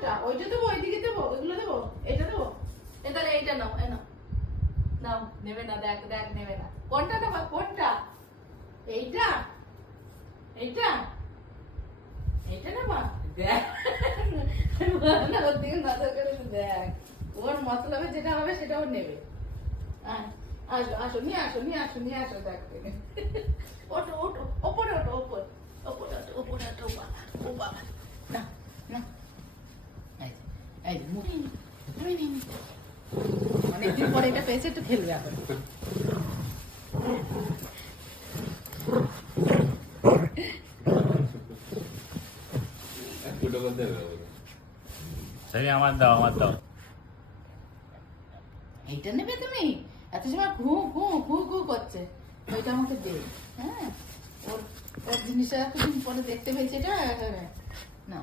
কোনটা? ওইটা দেবো, ওইদিকে দেবো, ওইগুলো দেবো, এটা দেবো? তাহলে এইটা নাও, এ নাও। নাও, নেবে না, দেখ দেখ নেবে না। কোনটা নেবা? কোনটা? এইটা? এইটা? এইটা নেবা? দেখ না, ওর দিকে নজর করে দেখ। ওর মতলবে যেটা হবে সেটা ও নেবে। আসো আসো, নিয়ে আসো, নিয়ে আসো, নিয়ে আসো, দেখ। ওঠো ওঠো, ওপরে ওঠো, ওপর ওপরে ওঠো, ওপরে ওঠো। ও বাবা, ও বাবা, না না, এই যে, এই যে, মুখ আমি নিই। অনেকদিন পরে এটা পেয়েছে, একটু খেলবে এখন। আমার দাও, আমার দাও। এইটা নেবে তুমি? এত সময় ঘু ঘু ঘু ঘু করছে, ওইটা আমাকে দে। হ্যাঁ, ওর ওর জিনিসটা এতদিন পরে দেখতে পেয়েছে, এটা না।